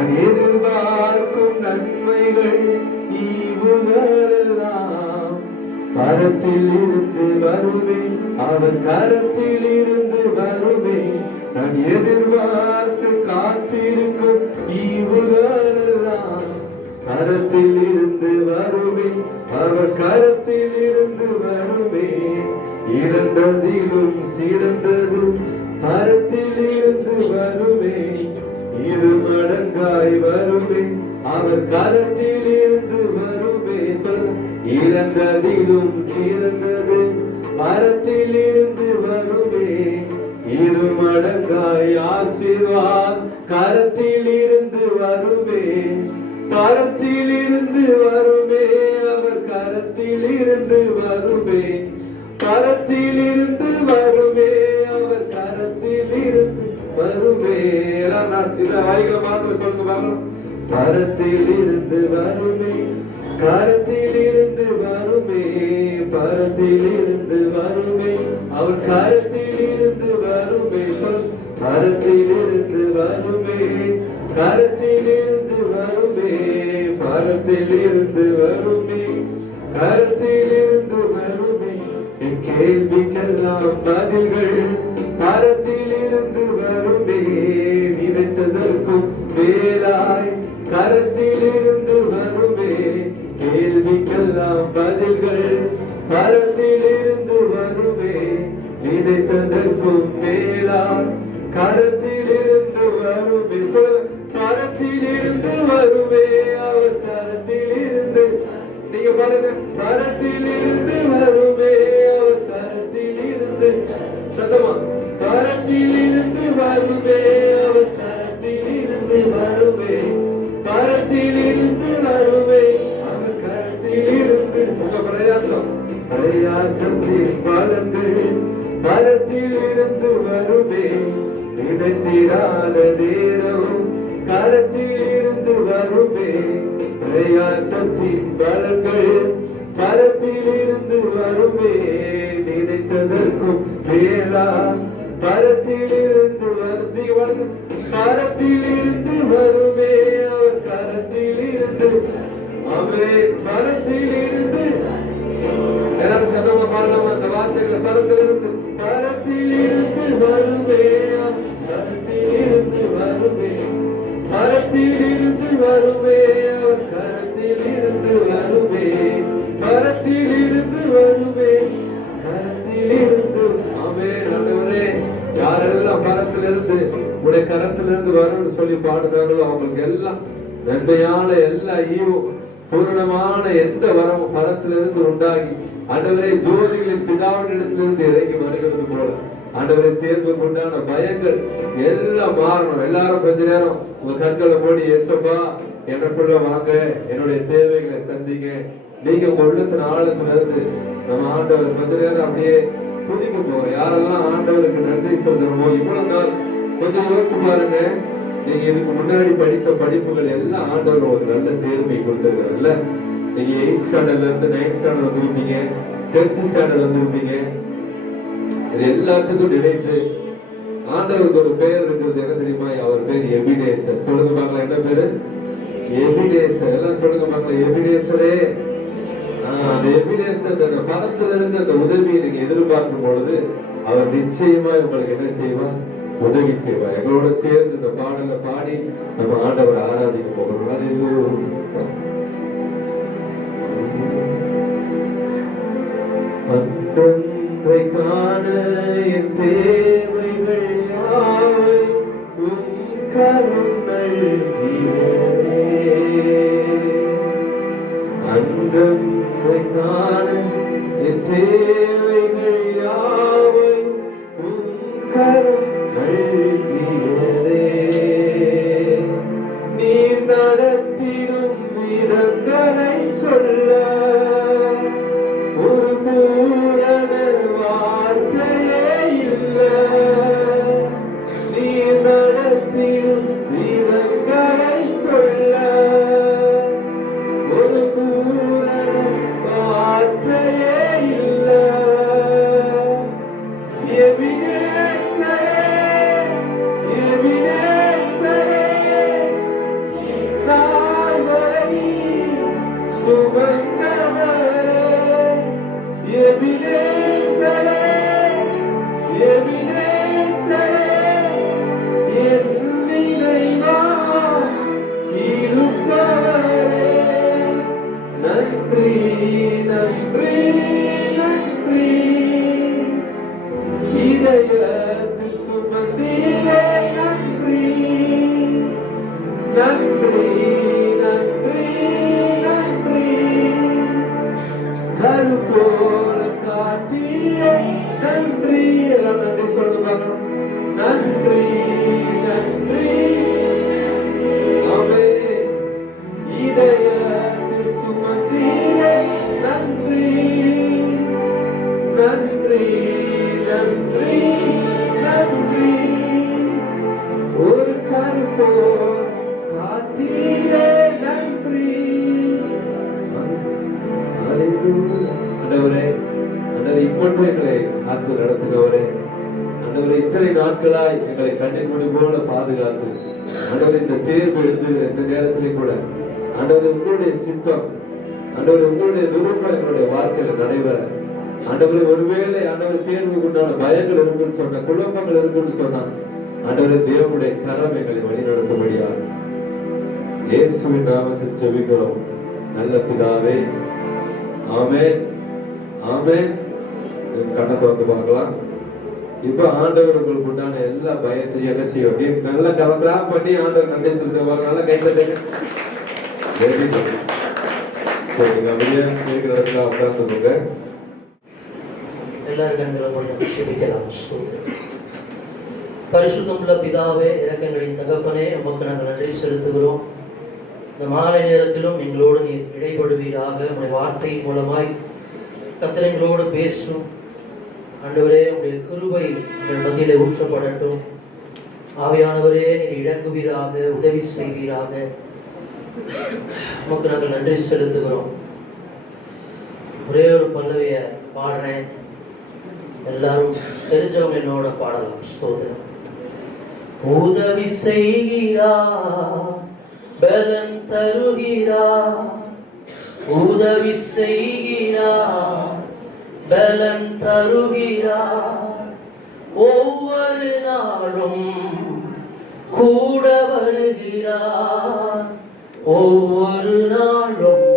நான் எதிர்பார்க்கும் நன்மைகள் ஈவுகளெல்லாம் கரத்தில் இருந்து வருமே, அவர் கரத்தில் இருந்து வருமே. நான் எதிர்பார்த்து காத்திருக்கும் ஈவுகளெல்லாம் கரத்தில் இருந்து வருமே, அவர் கரத்தில் இருந்து வருமே. இறந்ததிலும் சிறந்தது கரத்தில் இருந்து வருமே, இரு மடங்காய் வருமே, அவர் கரத்தில் இருந்து வருமே. சொல்ல, இறந்ததிலும் சிறந்தது கரத்தில் இருந்து வருமே, இரு மடங்காய் ஆசீர்வாத் கரத்தில் இருந்து வருமே, கரத்தில் இருந்து வருமே, அவர் கரத்தில் இருந்து வருமே, கரத்தில் இருந்து வருமே, அவர் கரத்தில் இருந்து வருமே. சொல்லுங்க, கரத்தில் இருந்து வருமே, கரத்தில் இருந்து வருமே, பரத்தில் இருந்து வருமே, அவர் கரத்தில் இருந்து வருமே. சொல், கரத்தில் இருந்து வருமே, கரத்தில் இருந்து வருமே, பரத்தில் இருந்து வருமே, கரத்தில் இருந்து வருமே. என் கேள்விக்கெல்லாம் பதில்கள் கரத்தில் இருந்து வருமே, விதைத்ததற்கும் மேலாய் கரத்தில் இருந்து வருமே. கேள்விக்கெல்லாம் பதில்கள் கரத்தில் இருந்து வருமே, விதைத்ததற்கும் மேலாய் கரத்தில் இருந்து வருமே. கரத்தில் இருந்து வருமே, அவர் கரத்தில் இருந்து, நீங்க பாருங்க, கரத்தில் இருந்து வருமே, அவர் கரத்தில் இருந்து, சத்தமா, கரத்தில் இருந்து வருமே, அவர் கரத்தில் இருந்து வருமே, கரத்தில் இருந்து வருமே, அவர் கரத்தில் இருந்து. உங்க பிரயாசத்தின் பலன்கள் கரத்தில் இருந்து வருமே, நினைத்திராத நேரம் கரத்தில் இருந்து வருமே, பிரயாசத்தின் பலன்கள் கரத்தில் இருந்து வருமே, நினைத்ததற்கும் மேலா கரத்தில் இருந்து வருது, கரத்தில் இருந்து வருமே, அவர் கரத்தில் இருந்து, அவர் கரத்தில் இருந்து. எல்லாரும் சதமா பாடலாம் அந்த வார்த்தைகளை, கரத்தில் இருந்து, கரத்தில் இருந்து வருமே, கரத்தில் இருந்து வருமே, கரத்தில் இருந்து வருமே, அவர் கரத்தில் இருந்து வருமே, கரத்தில் இருந்து வருமே, கரத்தில் இருந்து. ஆமென். ஆண்டவரே, யாரெல்லாம் கரத்திலிருந்து உடைய கரத்திலிருந்து வரும்னு சொல்லி பாடுறாங்களோ அவங்களுக்கு எல்லாம் நன்மையான எல்லா ஈவும் பூரணமான எந்த வரமும் கரத்திலிருந்து உண்டாகி, ஆண்டவரே, ஜோதிகளின் பிதாவினிடத்திலிருந்து இறங்கி வருகிறது போல, ஆண்டவரை தேர்வு கொண்டான பயங்கள் எல்லாம் மாறணும். எல்லாரும் கொஞ்ச நேரம் உங்க கண்களை மூடி, ஏசப்பா எனக்குள்ள வாங்க, என்னுடைய தேவைகளை சந்திங்க. நீங்க உள்ளத்தின் ஆழத்துல இருந்து நம்ம ஆண்டவர் கொஞ்ச நேரம் அப்படியே துதிக்க போறோம். யாரெல்லாம் ஆண்டவருக்கு நன்றி சொல்றோமோ, இவ்வளவு நாள் கொஞ்சம் யோசிச்சு பாருங்க. நீங்க இதுக்கு முன்னாடி படித்த படிப்புகள் எல்லாம் ஆண்டவர் ஒரு நல்ல தேர்வை கொடுத்திருக்காருல்ல. நீங்க 8th ஸ்டாண்டர்ட்ல இருந்து 9th ஸ்டாண்டர்ட் வந்திருப்பீங்க, 10th ஸ்டாண்டர்ட் வந்திருப்பீங்க. இது எல்லாத்துக்கும் நினைத்து ஆண்டவருக்கு ஒரு பெயர் இருக்கிறது, என்ன தெரியுமா? அவர் பேர் எபினேசர். சொல்லுங்க பார்க்கலாம், என்ன பேரு? எபினேசர். எல்லாம் சொல்லுங்க பார்க்கலாம், எபினேசரே. அந்த எபினேசர், அந்த பணத்துல இருந்து அந்த உதவியை நீங்க எதிர்பார்க்கும் பொழுது அவர் நிச்சயமா உங்களுக்கு என்ன செய்வார்? உதவி செய்வார். எங்களோட சேர்ந்து இந்த பாடலை பாடி நம்ம ஆண்டவரை ஆராதிக்க போகிறோம். அன்றொன்றை காண என் தேவைகள் யாவை உம் கருணை அன்றொன்றை காண என் தேவைகள் யாவை உம் கருணை நீர் நடத்திடும் வீரங்களை சொல்ல ஒரு பூரண வார்த்தையே இல்லை. நீர் நடத்திடும் வீரங்களை சொல்ல ஒரு பூரண வார்த்தையே இல்லை. நாட்களாய் எங்களை கண்ணின்மணி போல பாதுகாத்து ஆண்டவர் இந்த தேர்வு எழுதுகிற இந்த நேரத்திலே கூட ஆண்டவர் உங்களுடைய சித்தம், ஆண்டவர் உங்களுடைய விருப்பம் எங்களுடைய வாழ்க்கையில நடைபெற ஆண்டவர் ஒருவேளை ஆண்டவர் தேர்வுக்கு உண்டான பயங்கள் இருக்குன்னு சொன்ன, குழப்பங்கள் இருக்குன்னு சொன்னா ஆண்டவர் தேவனுடைய கரம் எங்களை வழிநடத்தும்படியாக இயேசுவின் நாமத்தில் ஜெபிக்கிறோம் நல்ல பிதாவே. ஆமென் ஆமென். கண்ணை திறந்து பார்க்கலாம். இப்ப ஆண்டவர் உங்களுக்கு உண்டான எல்லா பயத்தையும் என்ன செய்யும் அப்படின்னு நல்லா கிளம்பலாம் பண்ணி ஆண்டவர் நன்றி செலுத்த நல்லா கை தட்டுங்க. சரி, அப்படியே இருக்கிற இடத்துல உட்கார்ந்துருங்க. எல்லாரும் கண்களை மூடி ஜெபிக்கலாம். பரிசுத்தமுள்ள பிதாவே, இரக்கங்களின் தகப்பனே, உமக்கு நாங்கள் நன்றி செலுத்துகிறோம். இந்த மாலை நேரத்திலும் எங்களோடு நீர் இடைபடுவீராக. உங்களுடைய வார்த்தையின் மூலமாய் கர்த்தர் எங்களோடு பேசும். ஆண்டவரே, உங்களுடைய கிருபை எங்கள் மத்தியிலே ஊற்றப்படட்டும். ஆவியானவரே, நீர் இடங்குவீராக, உதவி செய்வீராக. உமக்கு நாங்கள் நன்றி செலுத்துகிறோம். ஒரே ஒரு பல்லவியை பாடுறேன், எல்லாரும் தெரிஞ்சவங்க என்னோட பாடலாம். ஸ்தோத்திரம். உதவி செய்கிறார், பலம் தருகிறார். உதவி செய்கிறார், பலம் தருகிறார். ஒவ்வொரு நாளும் கூட வருகிறார். ஒவ்வொரு நாளும்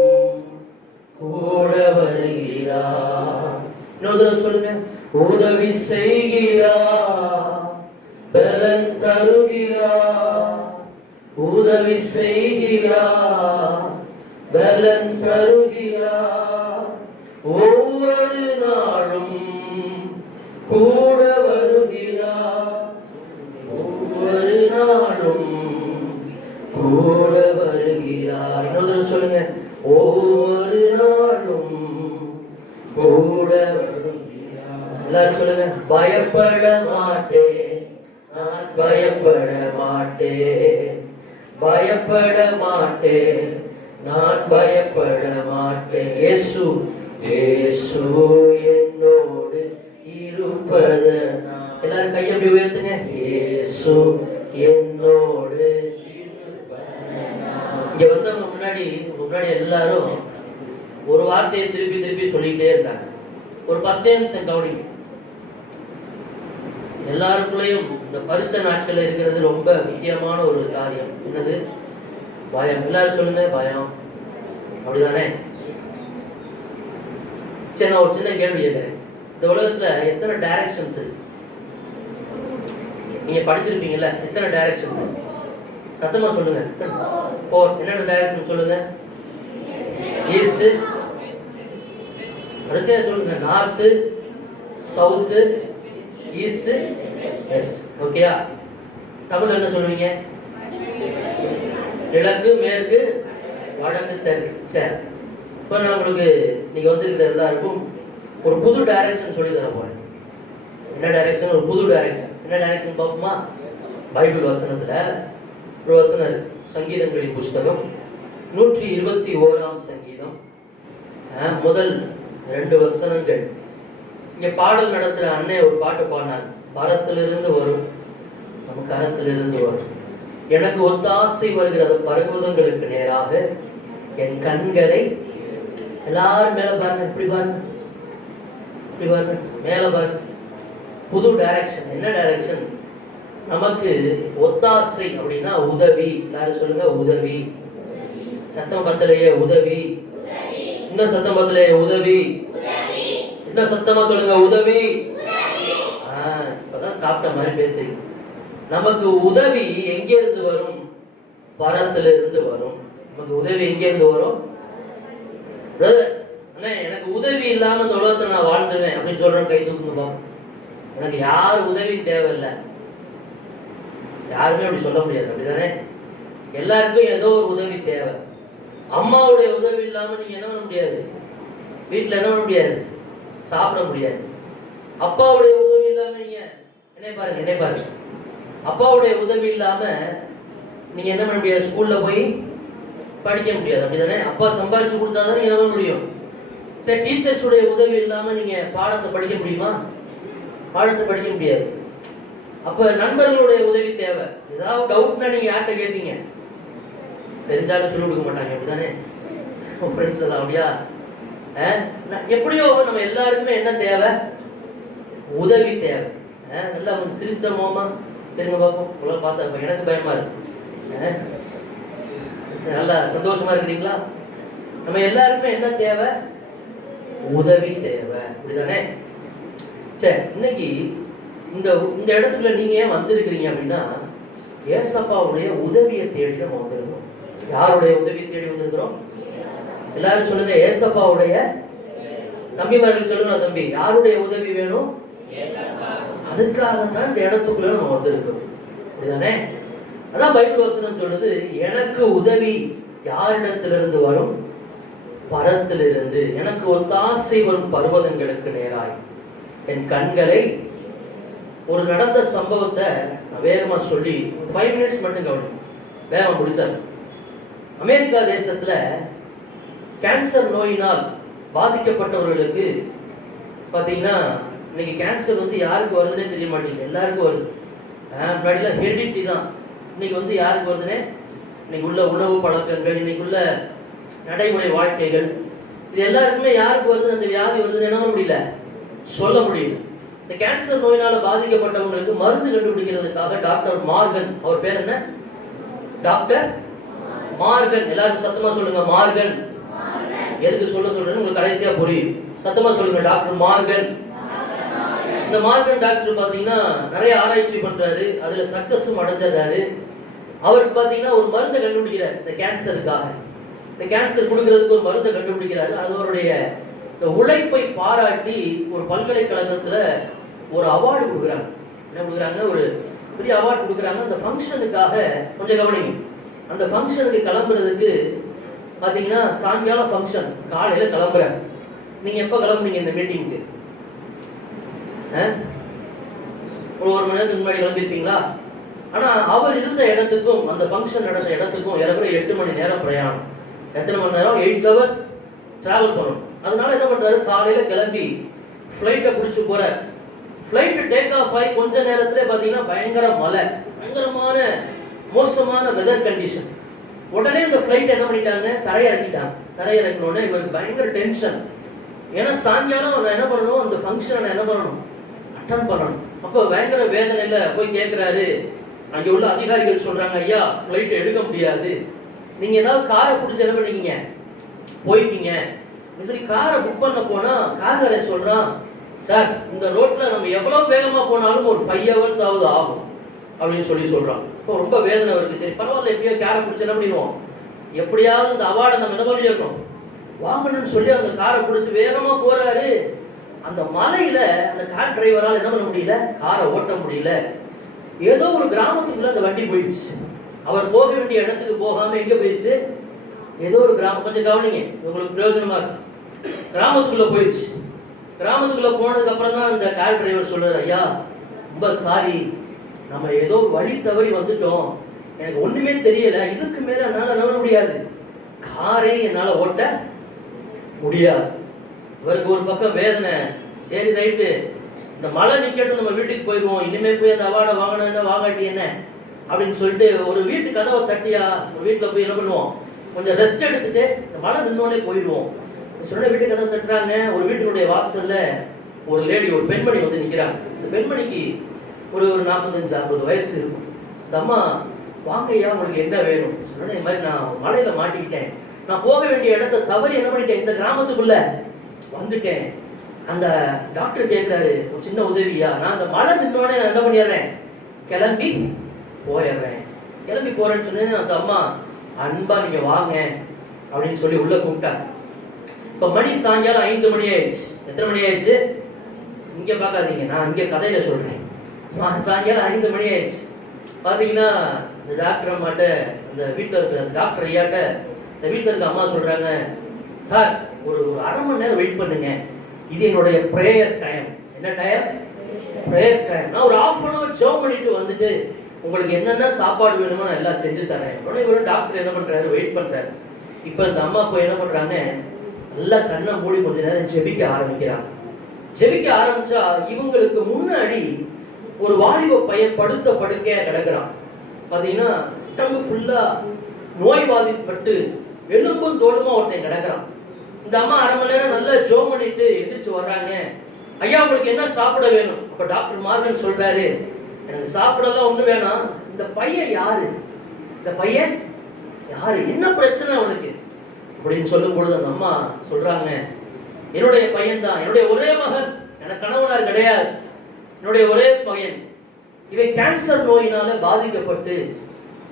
கூட வருகிறார். இன்னொரு சொல்லுங்க. உதவி செய்கிறார், பலன் தருகிறார். உதவி செய்கிறார், பலன் தருகிறார். ஒவ்வொரு நாளும் கூட வருகிறார். ஒவ்வொரு நாளும் கூட வருகிறார். இன்னொரு சொல்லுங்க. ஒவ்வொரு நாளும் கூட வருகிறார். எல்லாரும் சொல்லுங்க. பயப்பட மாட்டேன், நான் பயப்பட மாட்டேன். பயப்பட மாட்டேன், நான் பயப்பட மாட்டேன். இயேசு இயேசு என்னோடு இருப்பது. எல்லாரும் கையை அப்படி உயர்த்துங்க. இயேசு என்னோடு. இங்க வந்தவங்க முன்னாடி எல்லாரும் ஒரு வார்த்தையை திருப்பி திருப்பி சொல்லிக்கிட்டே இருந்தாங்க. ஒரு 10 நிமிஷம் கவனிங்க. எல்லாருக்குள்ளேயும் இந்த பரிச்சை நாட்கள் இருக்கிறது ரொம்ப முக்கியமான ஒரு காரியம். என்னது? பயம். எல்லாரும் சொல்லுங்க. பயம். அப்படிதானே? சரி, நான் ஒரு சின்ன கேள்வி கேட்கிறேன். இந்த உலகத்துல எத்தனை டைரக்ஷன்ஸ் இருக்கு? நீங்க படிச்சிருப்பீங்கல்ல, எத்தனை டைரக்ஷன்ஸ்? சத்தமா சொல்லுங்க. 4. என்னென்ன டைரக்ஷன் சொல்லுங்க? ஈஸ்ட், வரிசையா சொல்லுங்க. North, south, east, west. ஓகேயா? தமிழ் என்ன சொல்லுவீங்க? கிழக்கு, மேற்கு, வடக்கு, தெற்கு. சரி, இப்போ நான் உங்களுக்கு நீங்க வந்திருக்கிற எல்லாருக்கும் ஒரு புது டைரக்ஷன் சொல்லி தர போறேன். என்ன டைரக்ஷன்? ஒரு புது டைரக்ஷன். என்ன டைரக்ஷன் பார்ப்போமா? பைபிள் வசனத்துல ஒரு வசனம் இருக்கு. சங்கீதங்களின் புஸ்தகம் 121ஆம் சங்கீதம், முதல் 2 வசனங்கள். இங்க பாடல் நடத்துற அண்ணே ஒரு பாட்டு பாடினார். பரத்திலிருந்து வரும், நம்ம கரத்திலிருந்து வரும். எனக்கு ஒத்தாசை வருகிறது பர்வதங்களுக்கு நேராக என் கண்களை. எல்லாரும் மேல பாருங்க. இப்படி பாருங்க, இப்படி பாருங்க, மேல பாருங்க. புது டைரக்ஷன். என்ன டைரக்ஷன்? நமக்கு ஒத்தாசை அப்படின்னா உதவி. எல்லாரும் சொல்லுங்க. உதவி. சத்தம் பத்தலையே. உதவி. இன்னும் சத்தம் பத்தலையே. உதவி. இன்னும் சத்தமா சொல்லுங்க. உதவி. இப்பதான் சாப்பிட்ட மாதிரி பேசி. நமக்கு உதவி எங்கே இருந்து வரும்? பரத்திலிருந்து வரும். நமக்கு உதவி எங்கே இருந்து வரும்? அண்ணே, எனக்கு உதவி இல்லாம இந்த உலகத்துல நான் வாழ்ந்துவேன் அப்படின்னு சொல்றேன். கை தூக்குங்க. எனக்கு யார் உதவி தேவையில்லை. யாருமே அப்படி சொல்ல முடியாது. அப்படிதானே? எல்லாருக்கும் ஏதோ ஒரு உதவி தேவை. அம்மாவுடைய உதவி இல்லாம நீங்க என்ன பண்ண முடியாது? வீட்டுல என்ன பண்ண முடியாது? சாப்பிட முடியாது. அப்பாவுடைய உதவி இல்லாம நீங்க என்னை பாருங்க. அப்பாவுடைய உதவி இல்லாம நீங்க என்ன பண்ண முடியாது? ஸ்கூல்ல போய் படிக்க முடியாது. அப்படிதானே? அப்பா சம்பாதிச்சு கொடுத்தாதான் நீங்க என்ன முடியும். சரி, டீச்சர்ஸுடைய உதவி இல்லாம நீங்க பாடத்தை படிக்க முடியுமா? பாடத்தை படிக்க முடியாது. அப்ப நண்பர்களுடைய உதவி தேவை. ஏதாவது டவுட்னா நீங்க யார்கிட்ட கேட்பீங்க? தெரிஞ்சாலும் சொல்லி கொடுக்க மாட்டாங்க, அப்படிதானே? ஃப்ரெண்ட்ஸ் எல்லாம் அப்படியா? எப்படியோ நம்ம எல்லாருக்குமே என்ன தேவை? உதவி தேவை. நல்லா கொஞ்சம் சிரிச்ச மோமா தெரியுங்க பார்ப்போம். உள்ள பார்த்தா எனக்கு பயமா இருக்கு. நல்லா சந்தோஷமா இருக்கிறீங்களா? நம்ம எல்லாருக்குமே என்ன தேவை? உதவி தேவை, அப்படிதானே? சரி, இன்னைக்கு இந்த இந்த இடத்துல நீங்க ஏன் வந்திருக்கிறீங்க அப்படின்னா, ஏசப்பாவுடைய உதவியை தேடி நம்ம வந்திருக்கோம். யாருடைய உதவியை தேடி வந்திருக்கிறோம்? எல்லாரும் சொல்லுங்க, ஏசப்பாவுடைய. தம்பிமார்கள் சொல்லுங்க, தம்பி யாருடைய உதவி வேணும்? அதுக்காகத்தான் இந்த இடத்துக்குள்ள நம்ம வந்திருக்கிறோம், அப்படிதானே? அதான் பைபிள் வசனம் சொல்லுது, எனக்கு உதவி யாரிடத்திலிருந்து வரும்? பரத்திலிருந்து. எனக்கு ஒத்தாசை வரும் பர்வதங்களுக்கு நேராய் என் கண்களை. ஒரு நடந்த சம்பவத்தை நான் வேகமா சொல்லி 5 மினிட்ஸ் மட்டும் கவனிக்கும், வேகமா முடிச்சார். அமெரிக்கா தேசத்துல கேன்சர் நோயினால் பாதிக்கப்பட்டவர்களுக்கு பாத்தீங்கன்னா, இன்னைக்கு கேன்சர் வந்து யாருக்கு வருதுன்னே தெரிய மாட்டேங்குது, எல்லாருக்கும் வருது. முன்னாடிலாம் ஹெரிடிட்டி தான், இன்னைக்கு வந்து யாருக்கு வருதுன்னே, இன்னைக்கு உள்ள உணவு பழக்கங்கள், இன்னைக்கு உள்ள நடைமுறை வாழ்க்கைகள், இது எல்லாருக்குமே யாருக்கு வருது, அந்த வியாதி வருதுன்னு என்ன முடியல, சொல்ல முடியல. இந்த கேன்சர் நோயினால பாதிக்கப்பட்டவங்களுக்கு மருந்து கண்டுபிடிக்கிறதுக்காக டாக்டர் மார்கன், அவர் பேர் என்ன? Doctor Morgan. எல்லாரும் சத்தமா சொல்லுங்க, மார்கன். எதுக்கு சொல்றேன்னு உங்களுக்கு கடைசியா புரியும். சத்தமா சொல்லுங்க, டாக்டர் மார்கன். இந்த மார்கன் டாக்டர் பாத்தீங்கன்னா நிறைய ஆராய்ச்சி பண்றாரு, அதுல சக்சஸும் அடைஞ்சிடறாரு. அவருக்கு பாத்தீங்கன்னா ஒரு மருந்தை கண்டுபிடிக்கிறார் இந்த கேன்சருக்காக. இந்த கேன்சர் கொடுக்கறதுக்கு ஒரு மருந்தை கண்டுபிடிக்கிறாரு. அது அவருடைய உழைப்பை பாராட்டி ஒரு பல்கலைக்கழகத்துல ஒரு அவார்டு கொடுக்குறாங்க. என்ன கொடுக்குறாங்க? ஒரு பெரிய அவார்டு கொடுக்குறாங்க. அந்த ஃபங்க்ஷனுக்காக கொஞ்சம் கவனிங்க. அந்த ஃபங்க்ஷனுக்கு கிளம்புறதுக்கு பாத்தீங்கன்னா சாயங்காலம் ஃபங்க்ஷன், காலையில கிளம்புறாங்க. நீங்க எப்ப கிளம்புனீங்க இந்த மீட்டிங்க்கு? ஒரு 1 மணி நேரத்துக்கு முன்னாடி கிளம்பிருப்பீங்களா? ஆனா அவர் இருந்த இடத்துக்கும் அந்த ஃபங்க்ஷன் நடந்த இடத்துக்கும் ஏறக்குறைய 8 மணி நேரம் பிரயாணம். எத்தனை மணி நேரம்? 8 hours டிராவல் பண்ணணும். அதனால என்ன பண்றாரு, காலையில கிளம்பி ஃப்ளைட்டை பிடிச்சு போறாரு. ஃப்ளைட் டேக் ஆஃப் ஆகி கொஞ்ச நேரத்துல பாத்தீங்கன்னா பயங்கர மழை, பயங்கரமான மோசமான வெதர் கண்டிஷன். உடனே இந்த ஃப்ளைட் என்ன பண்ணிட்டாங்க, தரையிறக்கிட்டாங்க. தரையிறக்கினோடனே இவருக்கு பயங்கர டென்ஷன். ஏன்னா சாயங்காலம் நான் என்ன பண்ணணும், அந்த ஃபங்க்ஷனை நான் என்ன பண்ணணும், அட்டன் பண்ணணும். அப்போ பயங்கர வேதனையில போய் கேட்கிறாரு. அங்கே உள்ள அதிகாரிகள் சொல்றாங்க, ஐயா ஃப்ளைட் எடுக்க முடியாது, நீங்க ஏதாவது காரை பிடிச்சி என்ன பண்ணிக்கிங்க, போய்க்கிங்க. சொல்லி காரை புக் பண்ண போனா கார்காரன் சொல்றான், சார் இந்த ரோட்ல நம்ம எவ்வளவு வேகமா போனாலும் ஒரு 5 hours ஆகுது ஆகும் அப்படின்னு சொல்றான். இப்போ ரொம்ப வேதனை இருக்கு. சரி பரவாயில்ல, எப்படியோ காரை பிடிச்சி என்ன பண்ணிடுவோம், எப்படியாவது அந்த அவார்டை நம்ம என்ன பண்ணிடணும், வாங்கணும்னு சொல்லி அந்த காரை பிடிச்சி வேகமா போறாரு. அந்த மலையில அந்த கார் டிரைவரால் என்ன பண்ண முடியல, காரை ஓட்ட முடியல. ஏதோ ஒரு கிராமத்துக்குள்ள அந்த வண்டி போயிடுச்சு. அவர் போக வேண்டிய இடத்துக்கு போகாம எங்க போயிடுச்சு, ஏதோ ஒரு கிராமம். கொஞ்சம் கவனிங்க, உங்களுக்கு பிரயோஜனமா இருக்கு. கிராமத்துக்குள்ள போயிடுச்சு. கிராமத்துக்குள்ள போனதுக்கு அப்புறம் தான் இந்த கார் டிரைவர் சொல்றாரு, ஐயா ரொம்ப சாரி, நம்ம ஏதோ வழி தவறி வந்துட்டோம், எனக்கு ஒண்ணுமே தெரியல, இதுக்கு மேல என்னால நம்ப முடியாது, காரை என்னால ஓட்ட முடியாது. இவருக்கு ஒரு பக்கம் வேதனை. சரி ரைட்டு, இந்த மழை நிக்கட்டும், நம்ம வீட்டுக்கு போயிடுவோம், இனிமே போய் அந்த அவார்டை வாங்கணும் என்ன வாங்காட்டி என்ன அப்படின்னு சொல்லிட்டு ஒரு வீட்டு கதவை தட்டியா, ஒரு வீட்டுல போய் என்ன பண்ணுவோம், கொஞ்சம் ரெஸ்ட் எடுத்துட்டு இந்த மழை நின்னோடனே போயிடுவோம் சொன்ன வீட்டு கதவை தட்டுறாங்க. ஒரு வீட்டுடைய வாசல்ல ஒரு லேடி, ஒரு பெண்மணி வந்து நிக்கிறாங்க. இந்த பெண்மணிக்கு ஒரு 45-50 வயசு இருக்கும். இந்த அம்மா, வாங்க ஐயா உங்களுக்கு என்ன வேணும் சொன்னா, இந்த மாதிரி நான் மழையில மாட்டிக்கிட்டேன், நான் போக வேண்டிய இடத்தை தவறி என்ன பண்ணிட்டேன், இந்த கிராமத்துக்குள்ள வந்துட்டேன். அந்த டாக்டர் கேட்கிறாரு, ஒரு சின்ன உதவியா, நான் அந்த மழை நின்னோடனே நான் என்ன பண்ணிடுறேன், கிளம்பி போயிடுறேன். கிளம்பி போறேன்னு சொன்னேன். அந்த அம்மா அன்பா நீங்க வாங்க அப்படின்னு சொல்லி உள்ள கூப்பிட்டாங்க. இப்ப மணி சாயங்காலம் 5 மணி ஆயிடுச்சு. எத்தனை மணி ஆயிடுச்சு? இங்க பாக்காதீங்க, நான் இங்க கதையில சொல்றேன். சாயங்காலம் 5 மணி ஆயிடுச்சு. பாத்தீங்கன்னா இந்த டாக்டர் அம்மாட்ட, அந்த வீட்டுல இருக்கிற அந்த டாக்டர் ஐயாட்ட இந்த வீட்டுல இருக்க அம்மா சொல்றாங்க, சார் ஒரு 1/2 மணி நேரம் வெயிட் பண்ணுங்க, இது என்னுடைய பிரேயர் டைம். என்ன டைம்? Prayer time. நான் ஒரு 1/2 hour ஜெபம் பண்ணிட்டு வந்துட்டு உங்களுக்கு என்னென்ன சாப்பாடு வேணுமோ நான் எல்லாம் செஞ்சு தரேன். உடனே இவரு டாக்டர் என்ன பண்றாரு, வெயிட் பண்றாரு. இப்ப இந்த அம்மா போய் என்ன பண்றாங்க, நல்லா கண்ணை மூடி கொஞ்ச நேரம் ஜெபிக்க ஆரம்பிக்கிறாங்க. ஜெபிக்க ஆரம்பிச்சா இவங்களுக்கு முன்னாடி ஒரு வாலிப பையன் படுத்த படுக்கையா கிடக்குறான். பாத்தீங்கன்னா உடம்பு ஃபுல்லா நோய் பாதிப்பட்டு எலும்பும் தோலுமா ஒருத்தன் கிடக்குறான். இந்த அம்மா அரை மணி நேரம் நல்லா ஜோம் பண்ணிட்டு எந்திரிச்சு வர்றாங்க. ஐயா உங்களுக்கு என்ன சாப்பிட வேணும்? அப்ப டாக்டர் மார்கன் சொல்றாரு, எனக்கு சாப்பிடலாம் ஒண்ணு வேணாம், இந்த பையன் யாரு, இந்த பையன் யாரு, என்ன பிரச்சனை அவனுக்கு அப்படின்னு சொல்லும் பொழுது அந்த அம்மா சொல்றாங்க, என்னுடைய பையன் தான், என்னுடைய ஒரே மகன், எனக்கு கணவனார் கிடையாது, என்னுடைய ஒரே மகன், இவன் கேன்சர் நோயினால பாதிக்கப்பட்டு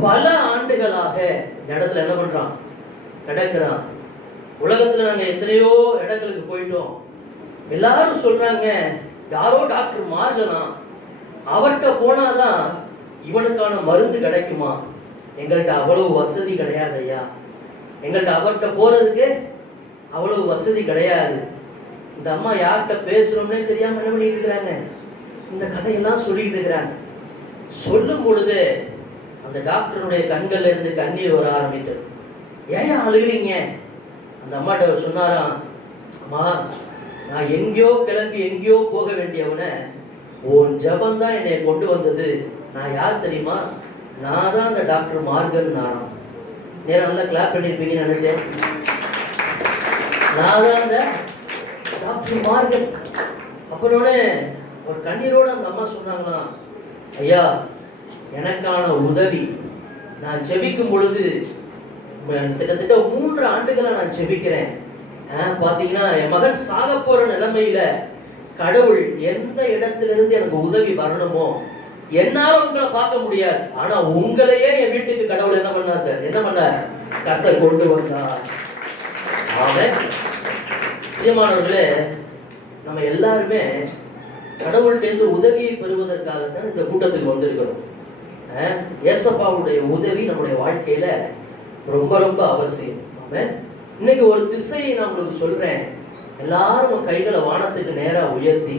பல ஆண்டுகளாக இந்த இடத்துல என்ன பண்றான், கிடக்குறான். உலகத்துல நாங்க எத்தனையோ இடங்களுக்கு போயிட்டோம். எல்லாரும் சொல்றாங்க யாரோ டாக்டர் மார்கனா, அவர்கிட்ட போனாதான் இவனுக்கான மருந்து கிடைக்குமா, எங்கள்கிட்ட அவ்வளவு வசதி கிடையாது ஐயா, எங்கள்கிட்ட அவர்கிட்ட போறதுக்கு அவ்வளவு வசதி கிடையாது. இந்த அம்மா யார்கிட்ட பேசுறோம்னே தெரியாம என்ன பண்ணிட்டு இருக்கிறாங்க, இந்த கதையெல்லாம் சொல்லிட்டு இருக்கிறாங்க. சொல்லும் பொழுது அந்த டாக்டருடைய கண்கள்ல இருந்து கண்ணீர் வர ஆரம்பித்தது. ஏன் அழுகிறீங்க? அந்த அம்மாட்ட சொன்னாராம், அம்மா நான் எங்கேயோ கிளம்பி எங்கேயோ போக வேண்டியவன உன் ஜபம் தான் என்னை கொண்டு வந்தது. நான் யார் தெரியுமா? நான் தான் அந்த டாக்டர் மார்கன். நானும் நேரம் நல்லா கிளாப் பண்ணிருப்பீங்கன்னு நினைச்சேன். நான் தான் அந்த டாக்டர் மார்கன். அப்பனோடனே ஒரு கண்ணீரோட அந்த அம்மா சொன்னாங்களாம், ஐயா எனக்கான உதவி, நான் ஜெபிக்கும் பொழுது கிட்டத்தட்ட 3 ஆண்டுகளா நான் ஜெபிக்கிறேன். பாத்தீங்கன்னா என் மகன் சாக போற நிலைமையில கடவுள் எந்த இடத்திலிருந்து எனக்கு உதவி வரணுமோ, என்னால உங்களை பார்க்க முடியாது, ஆனா உங்களையே என் வீட்டுக்கு கடவுள் என்ன பண்ணார், கர்த்தர் கொண்டு வந்தார். ஆமென். பிரியமானவர்களே, நம்ம எல்லாருமே கடவுள்கிட்ட உதவியை பெறுவதற்காகத்தான் இந்த கூட்டத்துக்கு வந்திருக்கிறோம். ஏசப்பாவுடைய உதவி நம்முடைய வாழ்க்கையில ரொம்ப ரொம்ப அவசியம். ஆமென். இன்னைக்கு ஒரு திசையை நான் உங்களுக்கு சொல்றேன். எல்லாரும் கைகளை வானத்துக்கு நேரா உயர்த்தி,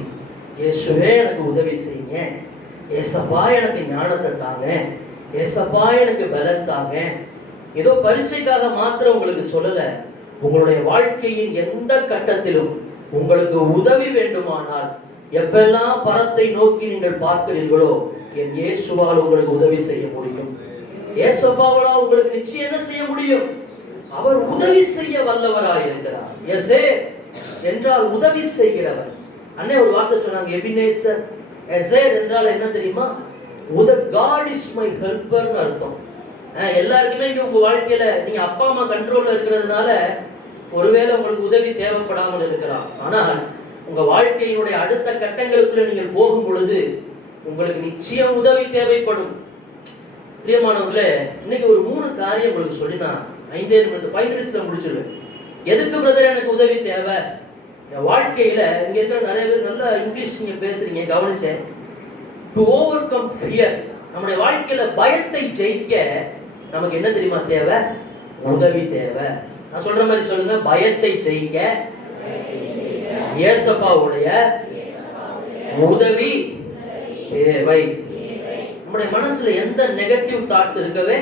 இயேசுவே எனக்கு உதவி செய்யுங்க, ஏசப்பா எனக்கு ஞானத்தை தாங்க, ஏசப்பா எனக்கு பலன் தாங்க. ஏதோ பரீட்சைக்காக மாத்திரம் உங்களுக்கு சொல்லல, உங்களுடைய வாழ்க்கையின் எந்த கட்டத்திலும் உங்களுக்கு உதவி வேண்டுமானால், எப்பெல்லாம் பரத்தை நோக்கி நீங்கள் பார்க்கிறீர்களோ, என் இயேசுவால் உங்களுக்கு உதவி செய்ய முடியும். ஏசப்பாவால் உங்களுக்கு நிச்சயம் என்ன செய்ய முடியும்? அவர் உதவி செய்ய வல்லவராயிருக்கிறார். எசே என்றால் உதவி செய்கிறவர். அண்ணே ஒரு வார்த்தை சொன்னாங்க, எபினேசர். எசேர் என்றால் என்ன தெரியுமா? God is my helper ன்னு அர்த்தம். எல்லாருக்குமே உங்க வாழ்க்கையில நீங்க அப்பா அம்மா கண்ட்ரோல்ல இருக்கிறதுனால ஒருவேளை உங்களுக்கு உதவி தேவைப்படாமல் இருக்கலாம். ஆனால் உங்க வாழ்க்கையினுடைய அடுத்த கட்டங்களுக்குள்ள நீங்கள் போகும் பொழுது உங்களுக்கு நிச்சயம் உதவி தேவைப்படும். பிரியமானவர்களே, இன்னைக்கு ஒரு 3 காரியம் உங்களுக்கு சொல்லி நான் 5 மினிட்ஸ்ல முடிச்சிடுவேன். எதுக்கு பிரதர் எனக்கு உதவி தேவை? என் வாழ்க்கையில இங்க இருக்கிற நிறைய பேர் நல்லா இங்கிலீஷ் நீங்க பேசுறீங்க, கவனிச்சேன். டு ஓவர் கம் ஃபியர், நம்முடைய வாழ்க்கையில பயத்தை ஜெயிக்க நமக்கு என்ன தெரியுமா தேவை? உதவி தேவை. நான் சொல்ற மாதிரி சொல்லுங்க, பயத்தை ஜெயிக்க இயேசப்பாவுடைய உதவி தேவை. நம்முடைய மனசுல எந்த நெகட்டிவ் தாட்ஸ் இருக்கவே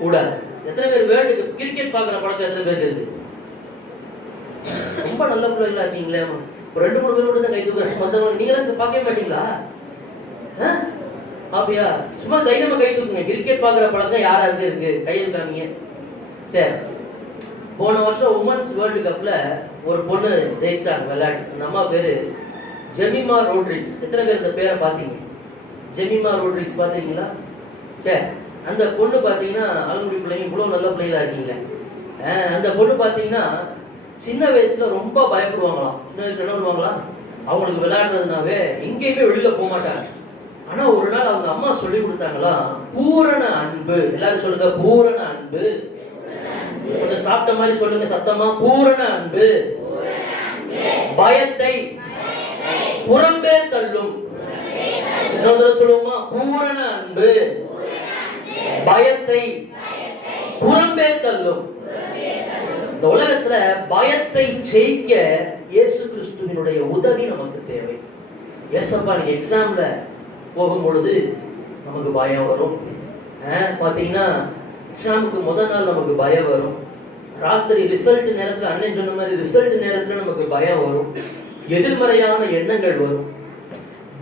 கூடாது. எத்தனை பேர் வேர்ல்டு கிரிக்கெட் பார்க்குற பழக்கம் எத்தனை பேருக்கு இருக்கு? ரொம்ப நல்ல பிள்ளைங்களா இருக்கீங்களே, ஒரு 2-3 பேர் மட்டும் தான் கை தூக்க மொத்தமாக. நீங்களாம் பார்க்கவே மாட்டீங்களா? அப்படியா? சும்மா தைரியமா கை தூக்குங்க. கிரிக்கெட் பார்க்குற பழக்கம் யாராருக்கு இருக்கு? கையில் காமிங்க. சரி, போன வருஷம் உமன்ஸ் வேர்ல்டு கப்ல ஒரு பொண்ணு ஜெயிச்சாங்க விளையாடி. அந்த அம்மா பேரு ஜெமிமா ரோட்ரிக்ஸ். எத்தனை பேர் இந்த பேரை பார்த்தீங்க? ஜெமிமா ரோட்ரிக்ஸ் பார்த்தீங்களா? சரி, அந்த பொண்ணு பார்த்தீங்கன்னா ஆளுநர் பிள்ளைங்க இவ்வளோ நல்ல பிள்ளைங்களா இருக்கீங்களே. அந்த பொண்ணு பார்த்தீங்கன்னா சின்ன வயசுல ரொம்ப பயப்படுவாங்களாம். சின்ன வயசுல என்ன பண்ணுவாங்களா, அவங்களுக்கு விளையாடுறதுனாவே எங்கேயுமே வெளியில போக மாட்டாங்க. ஆனா ஒரு நாள் அவங்க அம்மா சொல்லி கொடுத்தாங்களா, பூரண அன்பு. எல்லாரும் சொல்லுங்க, பூரண அன்பு. கொஞ்சம் சாப்பிட்ட மாதிரி சொல்லுங்க சத்தமா, பூரண அன்பு பயத்தை புறம்பே தள்ளும். இன்னொரு சொல்லுவோமா, பூரண அன்பு பயத்தை புறம்பே தள்ளும். இந்த உலகத்துல பயத்தை ஜெயிக்க இயேசு கிறிஸ்துவினுடைய உதவி நமக்கு தேவை. ஏசப்பா நீங்க எக்ஸாம்ல போகும் பொழுது நமக்கு பயம் வரும். பாத்தீங்கன்னா எக்ஸாமுக்கு முதல் நாள் நமக்கு பயம் வரும். ராத்திரி ரிசல்ட் நேரத்துல, அண்ணன் சொன்ன மாதிரி ரிசல்ட் நேரத்துல நமக்கு பயம் வரும். எதிர்மறையான எண்ணங்கள் வரும்.